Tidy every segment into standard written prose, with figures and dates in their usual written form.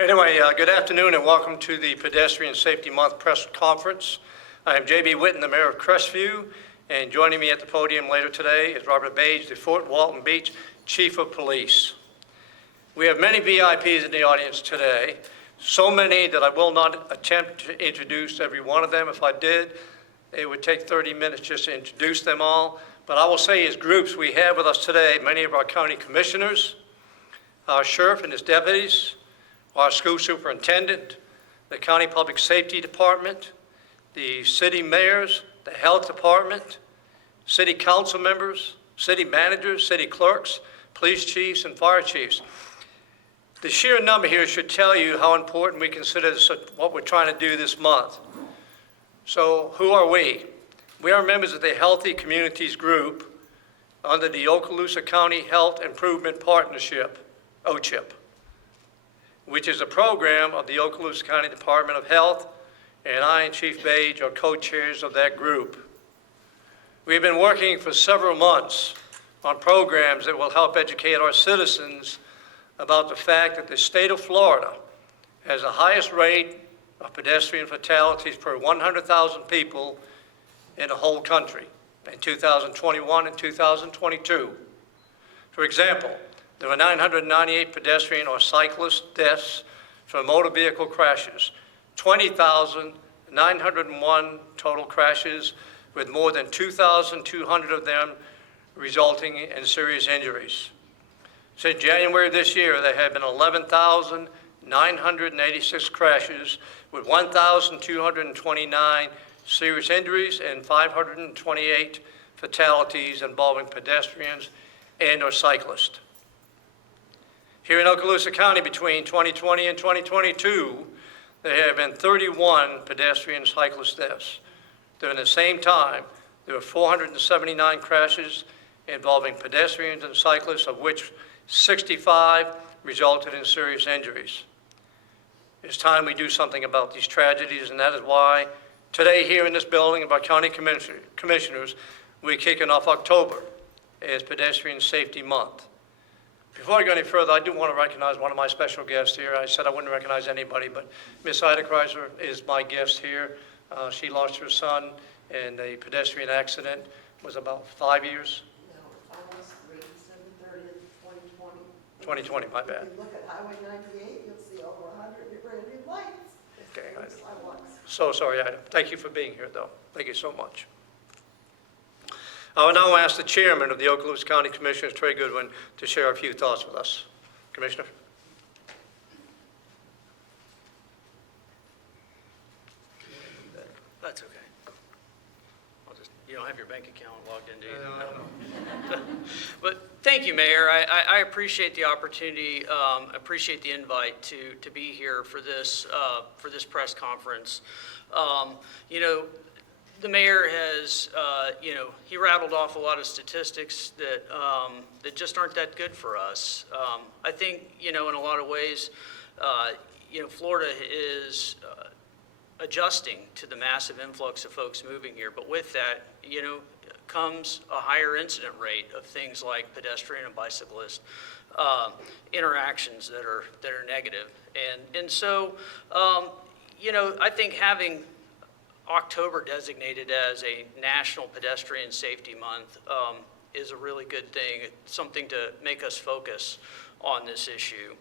Anyway, good afternoon and welcome to the Pedestrian Safety Month press conference. I am J.B. Witten, the mayor of Crestview, and joining me at the podium later today is Robert Page, the Fort Walton Beach Chief of Police. We have many VIPs in the audience today, so many that I will not attempt to introduce every one of them. If I did, it would take 30 minutes just to introduce them all. But I will say as groups we have with us today, many of our county commissioners, our sheriff and his deputies, our school superintendent, the county public safety department, the city mayors, the health department, city council members, city managers, city clerks, police chiefs, and fire chiefs. The sheer number here should tell you how important we consider this, what we're trying to do this month. So who are we? We are members of the Healthy Communities Group under the Okaloosa County Health Improvement Partnership, OCHIP, which is a program of the Okaloosa County Department of Health, and I and Chief Page are co-chairs of that group. We've been working for several months on programs that will help educate our citizens about the fact that the state of Florida has the highest rate of pedestrian fatalities per 100,000 people in the whole country in 2021 and 2022. For example, there were 998 pedestrian or cyclist deaths from motor vehicle crashes, 20,901 total crashes, with more than 2,200 of them resulting in serious injuries. Since January of this year, there have been 11,986 crashes with 1,229 serious injuries and 528 fatalities involving pedestrians and or cyclists. Here in Okaloosa County, between 2020 and 2022, there have been 31 pedestrian cyclist deaths. During the same time, there were 479 crashes involving pedestrians and cyclists, of which 65 resulted in serious injuries. It's time we do something about these tragedies, and that is why today here in this building of our county commissioners, we're kicking off October as Pedestrian Safety Month. Before I go any further, I do want to recognize one of my special guests here. I said I wouldn't recognize anybody, but Miss Ida Kreiser is my guest here. She lost her son in a pedestrian accident. It was about 5 years? No, almost 3, 7/30, 2020. 2020, my bad. If you look at Highway 98, you'll see over 100 brand new lights. Okay. Sidewalks. So sorry, Ida. Thank you for being here, though. Thank you so much. I will now ask the chairman of the Okaloosa County Commissioners, Trey Goodwin, to share a few thoughts with us. Commissioner? That's okay. You don't have your bank account logged in, do you? No. But thank you, Mayor. I appreciate the opportunity, appreciate the invite to be here for this press conference. The mayor has, he rattled off a lot of statistics that just aren't that good for us. I think, in a lot of ways, Florida is adjusting to the massive influx of folks moving here. But with that, comes a higher incident rate of things like pedestrian and bicyclist interactions that are negative. And so, I think having October designated as a National Pedestrian Safety Month is a really good thing. It's something to make us focus on this issue.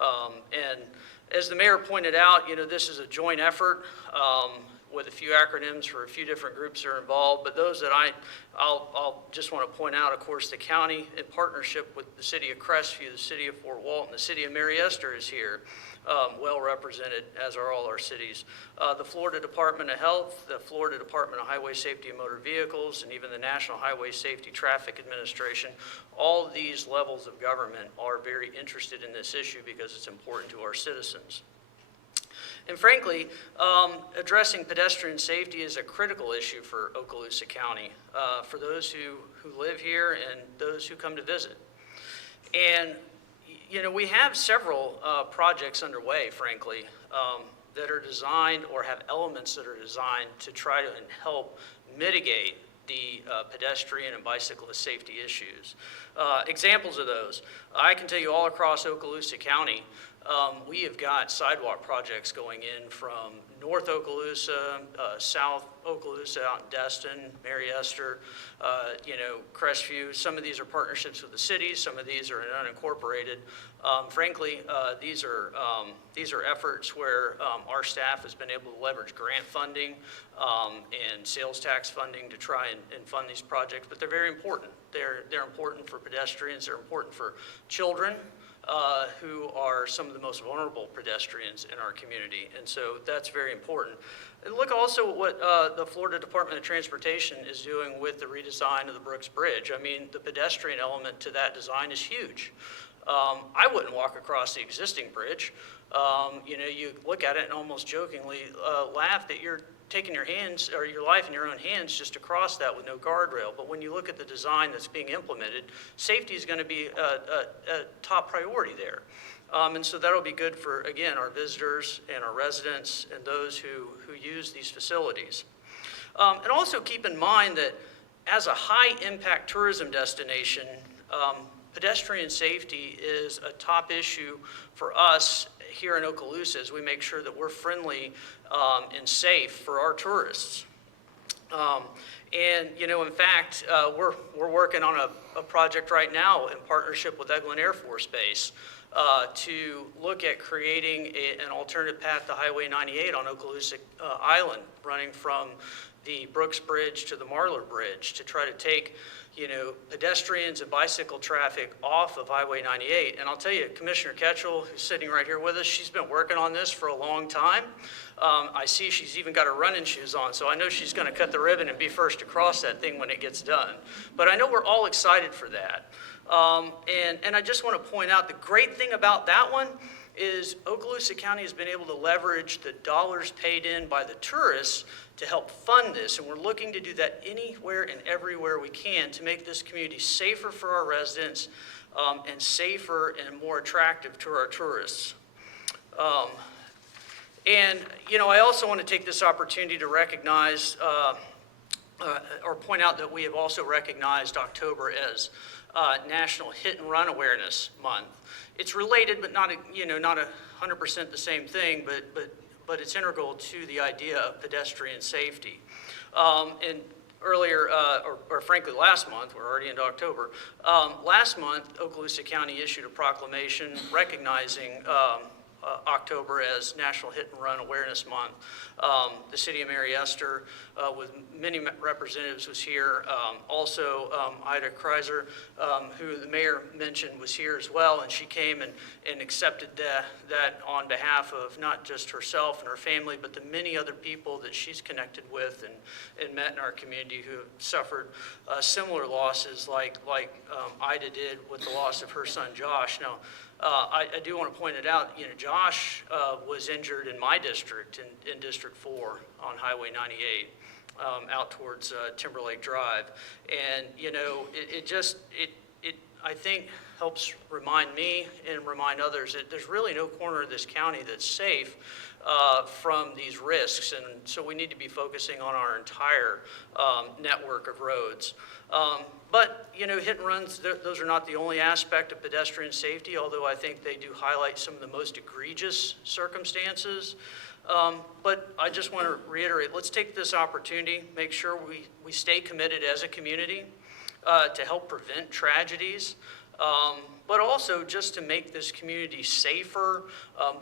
And as the mayor pointed out, this is a joint effort with a few acronyms for a few different groups that are involved, but those that I'll just want to point out, of course, the county in partnership with the city of Crestview, the city of Fort Walton, the city of Mary Esther is here, well represented, as are all our cities. The Florida Department of Health, the Florida Department of Highway Safety and Motor Vehicles, and even the National Highway Safety Traffic Administration. All of these levels of government are very interested in this issue because it's important to our citizens. And frankly, addressing pedestrian safety is a critical issue for Okaloosa County, for those who live here and those who come to visit. And we have several projects underway, frankly, that are designed or have elements that are designed to try to help mitigate the pedestrian and bicyclist safety issues. Examples of those, I can tell you all across Okaloosa County, we have got sidewalk projects going in from North Okaloosa, South Okaloosa out in Destin, Mary Esther, Crestview. Some of these are partnerships with the cities, some of these are unincorporated. Frankly, these are efforts where our staff has been able to leverage grant funding and sales tax funding to try and fund these projects, but they're very important. They're important for pedestrians, they're important for children, who are some of the most vulnerable pedestrians in our community, and so that's very important. And look also at what the Florida Department of Transportation is doing with the redesign of the Brooks Bridge. I mean, the pedestrian element to that design is huge. I wouldn't walk across the existing bridge. You look at it and almost jokingly laugh that you're taking your hands or your life in your own hands just to cross that with no guardrail. But when you look at the design that's being implemented, safety is going to be a top priority there. And so that'll be good for, again, our visitors and our residents and those who use these facilities. And also keep in mind that as a high-impact tourism destination, pedestrian safety is a top issue for us here in Okaloosa as we make sure that we're friendly and safe for our tourists. In fact, we're working on a project right now in partnership with Eglin Air Force Base to look at creating an alternative path to Highway 98 on Okaloosa Island, running from the Brooks Bridge to the Marlar Bridge to try to take pedestrians and bicycle traffic off of Highway 98. And I'll tell you, Commissioner Ketchel, who's sitting right here with us, she's been working on this for a long time. I see she's even got her running shoes on, so I know she's going to cut the ribbon and be first to cross that thing when it gets done. But I know we're all excited for that. And I just want to point out the great thing about that one is Okaloosa County has been able to leverage the dollars paid in by the tourists to help fund this, and we're looking to do that anywhere and everywhere we can to make this community safer for our residents and safer and more attractive to our tourists. I also want to take this opportunity to recognize or point out that we have also recognized October as National Hit and Run Awareness Month. It's related, but not 100% the same thing, but it's integral to the idea of pedestrian safety. And earlier, or frankly last month, we're already into October, last month Okaloosa County issued a proclamation recognizing October as National Hit and Run Awareness Month. The city of Mary Esther, with many representatives, was here. Also, Ida Kreiser, who the mayor mentioned, was here as well, and she came and accepted that on behalf of not just herself and her family, but the many other people that she's connected with and met in our community who have suffered similar losses like Ida did with the loss of her son Josh. Now, I do want to point it out, Josh was injured in my district, in District 4 on Highway 98, out towards Timberlake Drive. And, it I think helps remind me and remind others that there's really no corner of this county that's safe from these risks. And so we need to be focusing on our entire network of roads. But, hit and runs, those are not the only aspect of pedestrian safety, although I think they do highlight some of the most egregious circumstances. But I just want to reiterate, let's take this opportunity, make sure we stay committed as a community to help prevent tragedies, but also just to make this community safer,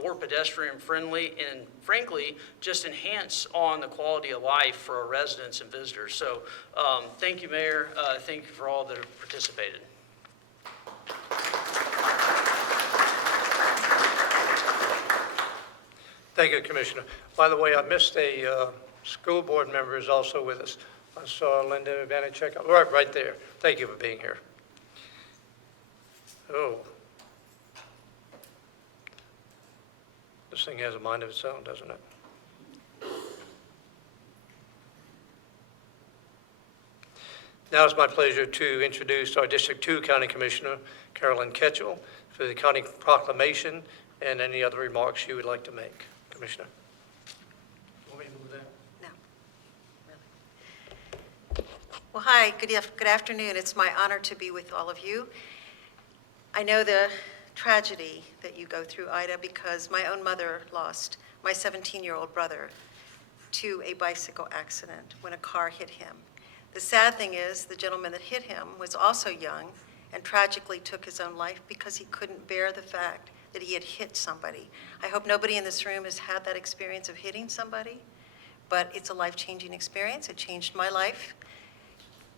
more pedestrian friendly, and frankly, just enhance on the quality of life for our residents and visitors. So thank you, Mayor. Thank you for all that have participated. Thank you, Commissioner. By the way, I missed a school board member is also with us. I saw Linda Vanacek, right there. Thank you for being here. Oh. This thing has a mind of its own, doesn't it? Now it's my pleasure to introduce our District 2 County Commissioner, Carolyn Ketchel, for the county proclamation and any other remarks you would like to make. Commissioner. Want me to move that? No, really. Well, hi, good afternoon. It's my honor to be with all of you. I know the tragedy that you go through, Ida, because my own mother lost my 17-year-old brother to a bicycle accident when a car hit him. The sad thing is, the gentleman that hit him was also young and tragically took his own life because he couldn't bear the fact that he had hit somebody. I hope nobody in this room has had that experience of hitting somebody, but it's a life-changing experience. It changed my life.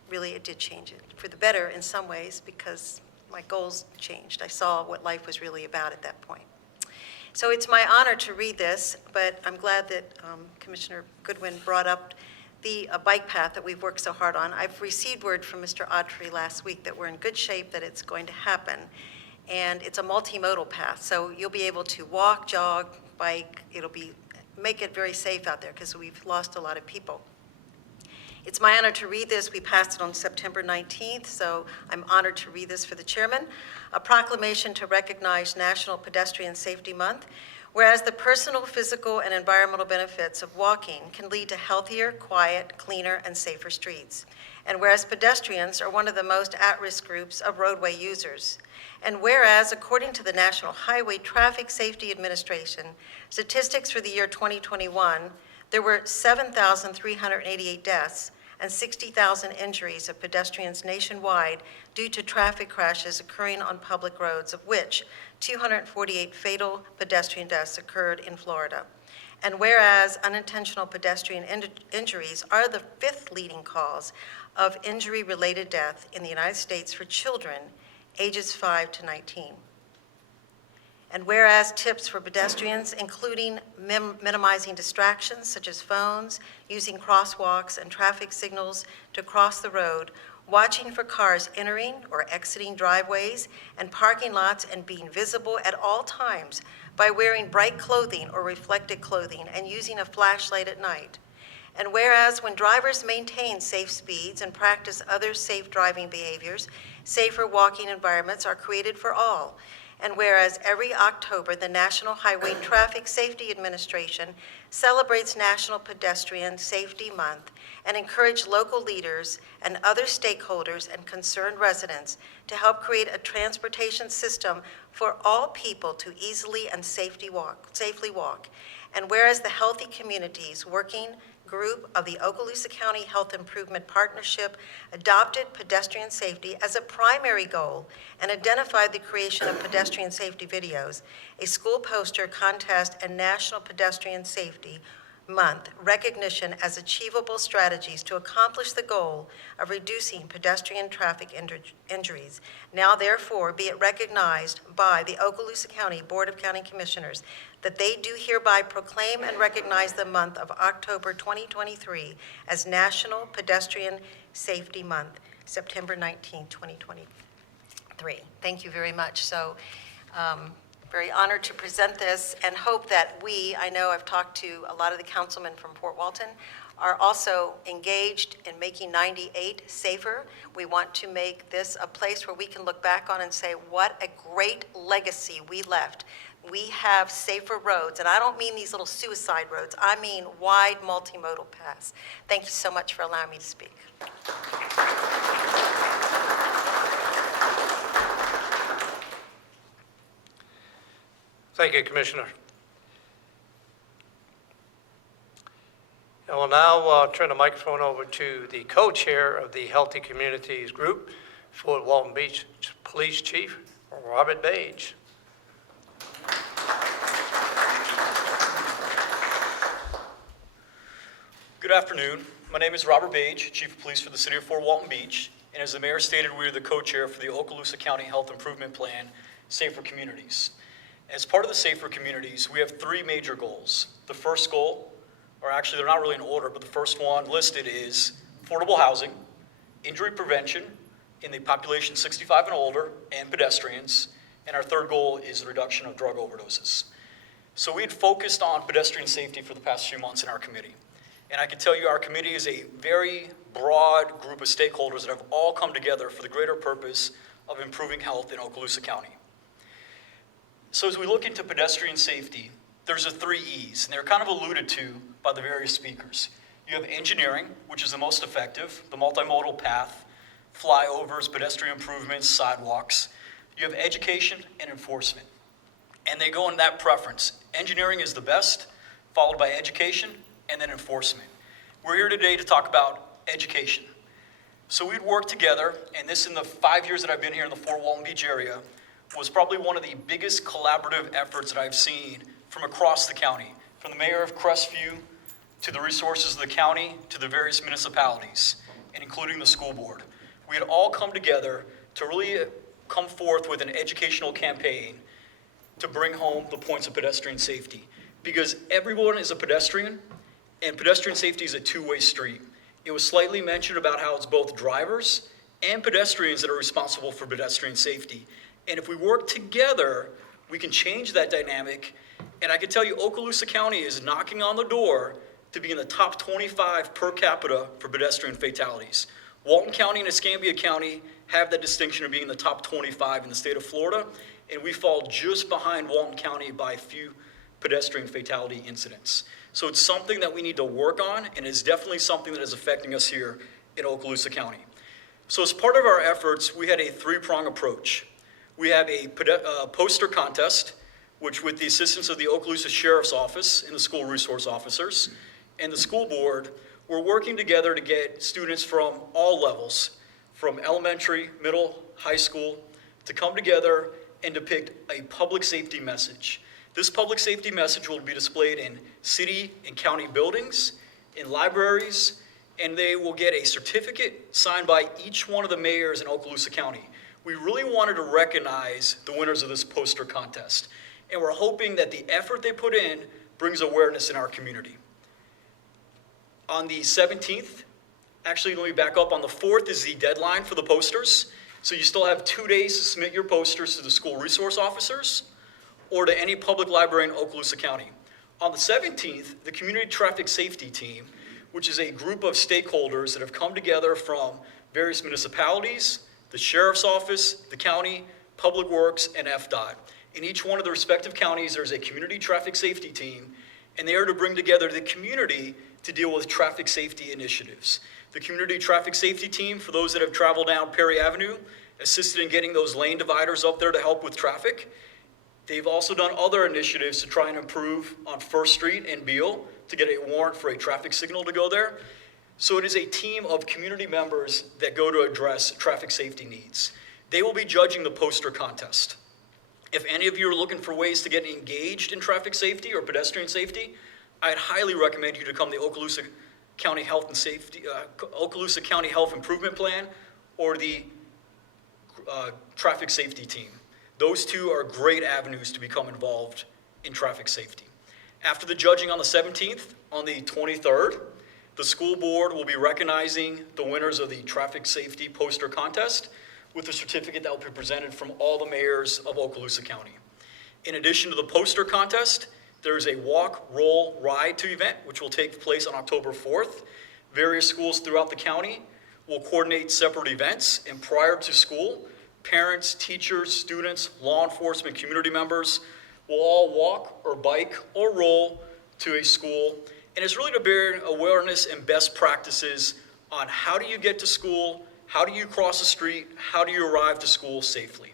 Really, it did change it for the better in some ways because my goals changed. I saw what life was really about at that point. So it's my honor to read this, but I'm glad that Commissioner Goodwin brought up the bike path that we've worked so hard on. I've received word from Mr. Autry last week that we're in good shape, that it's going to happen. And it's a multimodal path, so you'll be able to walk, jog, bike. Make it very safe out there because we've lost a lot of people. It's my honor to read this. We passed it on September 19th, so I'm honored to read this for the chairman. A proclamation to recognize National Pedestrian Safety Month. Whereas the personal, physical, and environmental benefits of walking can lead to healthier, quiet, cleaner, and safer streets. And whereas pedestrians are one of the most at-risk groups of roadway users. And whereas, according to the National Highway Traffic Safety Administration, statistics for the year 2021, there were 7,388 deaths and 60,000 injuries of pedestrians nationwide due to traffic crashes occurring on public roads, of which 248 fatal pedestrian deaths occurred in Florida. And whereas unintentional pedestrian injuries are the 5th leading cause of injury-related death in the United States for children ages 5 to 19. And whereas tips for pedestrians, including minimizing distractions such as phones, using crosswalks and traffic signals to cross the road, watching for cars entering or exiting driveways and parking lots, and being visible at all times by wearing bright clothing or reflective clothing and using a flashlight at night. And whereas when drivers maintain safe speeds and practice other safe driving behaviors, safer walking environments are created for all. And whereas every October, the National Highway Traffic Safety Administration celebrates National Pedestrian Safety Month and encourage local leaders and other stakeholders and concerned residents to help create a transportation system for all people to easily and safely walk. And whereas the Healthy Communities Working Group of the Okaloosa County Health Improvement Partnership adopted pedestrian safety as a primary goal and identified the creation of pedestrian safety videos, a school poster contest, and National Pedestrian Safety Month recognition as achievable strategies to accomplish the goal of reducing pedestrian traffic injuries. Now therefore be it recognized by the Okaloosa County Board of County Commissioners that they do hereby proclaim and recognize the month of October 2023 as National Pedestrian Safety Month, September 19, 2023. Thank you very much. So, very honored to present this and hope that I know I've talked to a lot of the councilmen from Fort Walton, are also engaged in making 98 safer. We want to make this a place where we can look back on and say, what a great legacy we left. We have safer roads, and I don't mean these little suicide roads. I mean wide multimodal paths. Thank you so much for allowing me to speak. Thank you, Commissioner. I will now turn the microphone over to the co-chair of the Healthy Communities Group, Fort Walton Beach Police Chief, Robert Page. Good afternoon. My name is Robert Page, Chief of Police for the City of Fort Walton Beach, and as the Mayor stated, we are the co-chair for the Okaloosa County Health Improvement Plan, Safer Communities. As part of the Safer Communities, we have 3 major goals. The first goal, or actually they're not really in order, but the first one listed is affordable housing, injury prevention in the population 65 and older, and pedestrians, and our third goal is the reduction of drug overdoses. So we had focused on pedestrian safety for the past few months in our committee. And I can tell you our committee is a very broad group of stakeholders that have all come together for the greater purpose of improving health in Okaloosa County. So as we look into pedestrian safety, there's the 3 E's, and they're kind of alluded to by the various speakers. You have engineering, which is the most effective, the multimodal path, flyovers, pedestrian improvements, sidewalks. You have education and enforcement, and they go in that preference. Engineering is the best, followed by education, and then enforcement. We're here today to talk about education. So we'd work together, and this in the 5 years that I've been here in the Fort Walton Beach area was probably one of the biggest collaborative efforts that I've seen from across the county, from the mayor of Crestview to the resources of the county to the various municipalities, and including the school board. We had all come together to really come forth with an educational campaign to bring home the points of pedestrian safety. Because everyone is a pedestrian, and pedestrian safety is a two-way street. It was slightly mentioned about how it's both drivers and pedestrians that are responsible for pedestrian safety. And if we work together, we can change that dynamic. And I can tell you, Okaloosa County is knocking on the door to be in the top 25 per capita for pedestrian fatalities. Walton County and Escambia County have that distinction of being in the top 25 in the state of Florida, and we fall just behind Walton County by a few pedestrian fatality incidents. So it's something that we need to work on, and it's definitely something that is affecting us here in Okaloosa County. So as part of our efforts, we had a three-prong approach. We have a poster contest, which with the assistance of the Okaloosa Sheriff's Office and the school resource officers and the school board, we're working together to get students from all levels, from elementary, middle, high school, to come together and depict a public safety message. This public safety message will be displayed in city and county buildings, in libraries, and they will get a certificate signed by each one of the mayors in Okaloosa County. We really wanted to recognize the winners of this poster contest, and we're hoping that the effort they put in brings awareness in our community. On the 17th, actually let me back up, on the 4th is the deadline for the posters, so you still have 2 days to submit your posters to the school resource officers or to any public library in Okaloosa County. On the 17th, the Community Traffic Safety Team, which is a group of stakeholders that have come together from various municipalities, the Sheriff's Office, the county, Public Works, and FDOT. In each one of the respective counties, there's a Community Traffic Safety Team, and they are to bring together the community to deal with traffic safety initiatives. The Community Traffic Safety Team, for those that have traveled down Perry Avenue, assisted in getting those lane dividers up there to help with traffic. They've also done other initiatives to try and improve on First Street and Beale to get a warrant for a traffic signal to go there. So it is a team of community members that go to address traffic safety needs. They will be judging the poster contest. If any of you are looking for ways to get engaged in traffic safety or pedestrian safety, I'd highly recommend you to come to the Okaloosa County Health and Safety, Okaloosa County Health Improvement Plan, or the traffic safety team. Those two are great avenues to become involved in traffic safety. After the judging on the 17th, on the 23rd, the school board will be recognizing the winners of the traffic safety poster contest with a certificate that will be presented from all the mayors of Okaloosa County. In addition to the poster contest, there's a walk, roll, ride to event, which will take place on October 4th. Various schools throughout the county will coordinate separate events, and prior to school, parents, teachers, students, law enforcement, community members will all walk or bike or roll to a school. And it's really to bear awareness and best practices on how do you get to school, how do you cross the street, how do you arrive to school safely.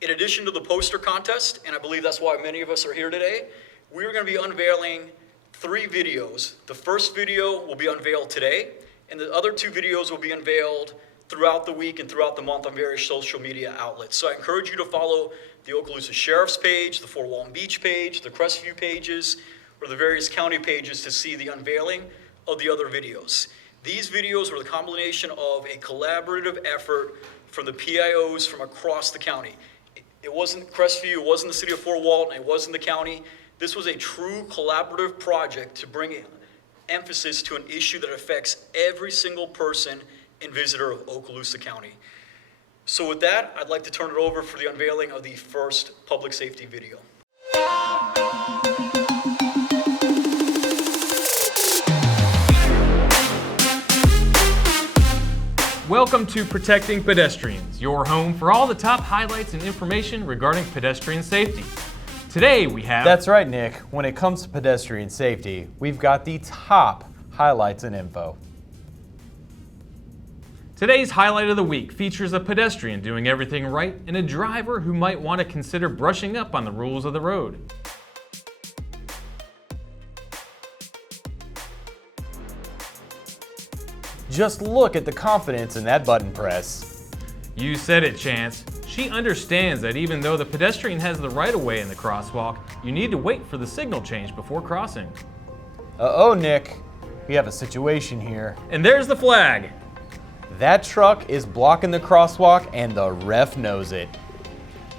In addition to the poster contest, and I believe that's why many of us are here today, we're going to be unveiling 3 videos. The first video will be unveiled today, and the other 2 videos will be unveiled throughout the week and throughout the month on various social media outlets. So I encourage you to follow the Okaloosa Sheriff's page, the Fort Walton Beach page, the Crestview pages, or the various county pages to see the unveiling of the other videos. These videos were the combination of a collaborative effort from the PIOs from across the county. It wasn't Crestview, it wasn't the city of Fort Walton, it wasn't the county. This was a true collaborative project to bring emphasis to an issue that affects every single person and visitor of Okaloosa County. So with that, I'd like to turn it over for the unveiling of the first public safety video. Welcome to Protecting Pedestrians, your home for all the top highlights and information regarding pedestrian safety. Today we have... That's right, Nick. When it comes to pedestrian safety, we've got the top highlights and info. Today's highlight of the week features a pedestrian doing everything right and a driver who might want to consider brushing up on the rules of the road. Just look at the confidence in that button press. You said it, Chance. She understands that even though the pedestrian has the right-of-way in the crosswalk, you need to wait for the signal change before crossing. Uh-oh, Nick. We have a situation here. And there's the flag. That truck is blocking the crosswalk and the ref knows it.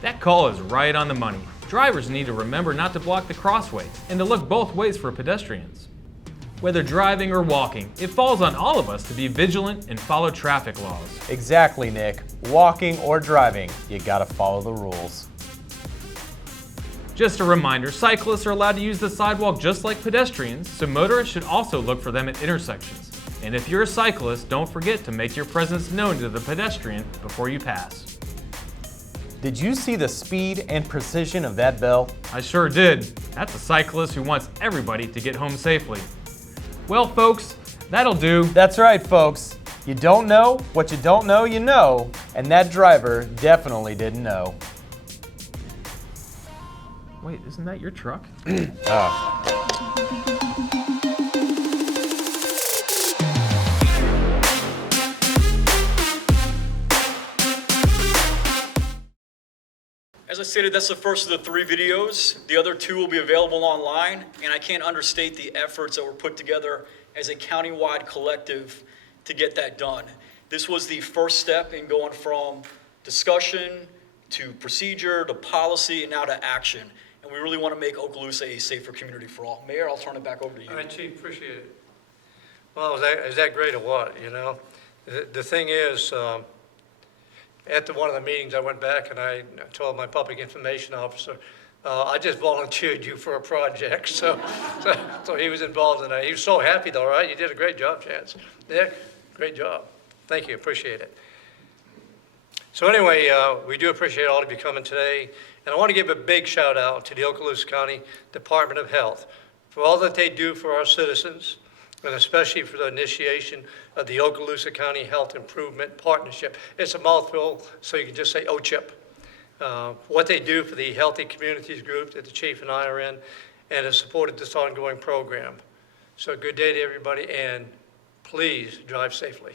That call is right on the money. Drivers need to remember not to block the crossway and to look both ways for pedestrians. Whether driving or walking, it falls on all of us to be vigilant and follow traffic laws. Exactly, Nick. Walking or driving, you gotta follow the rules. Just a reminder, cyclists are allowed to use the sidewalk just like pedestrians, so motorists should also look for them at intersections. And if you're a cyclist, don't forget to make your presence known to the pedestrian before you pass. Did you see the speed and precision of that bell? I sure did. That's a cyclist who wants everybody to get home safely. Well, folks, that'll do. That's right, folks. You don't know what you don't know you know, and that driver definitely didn't know. Wait, isn't that your truck? As I stated, that's the first of the 3 videos. The other 2 will be available online, and I can't understate the efforts that were put together as a countywide collective to get that done. This was the first step in going from discussion to procedure to policy and now to action. And we really want to make Okaloosa a safer community for all. Mayor, I'll turn it back over to you. All right, Chief, appreciate it. Well, is that great or what, you know? The thing is, at one of the meetings, I went back and I told my public information officer, I just volunteered you for a project, so he was involved in that. He was so happy though, right? You did a great job, Chance. Nick, great job. Thank you, appreciate it. So anyway, we do appreciate all of you coming today, and I want to give a big shout out to the Okaloosa County Department of Health for all that they do for our citizens, and especially for the initiation of the Okaloosa County Health Improvement Partnership. It's a mouthful, so you can just say OCHIP. What they do for the Healthy Communities group that the chief and I are in, and has supported this ongoing program. So good day to everybody, and please drive safely.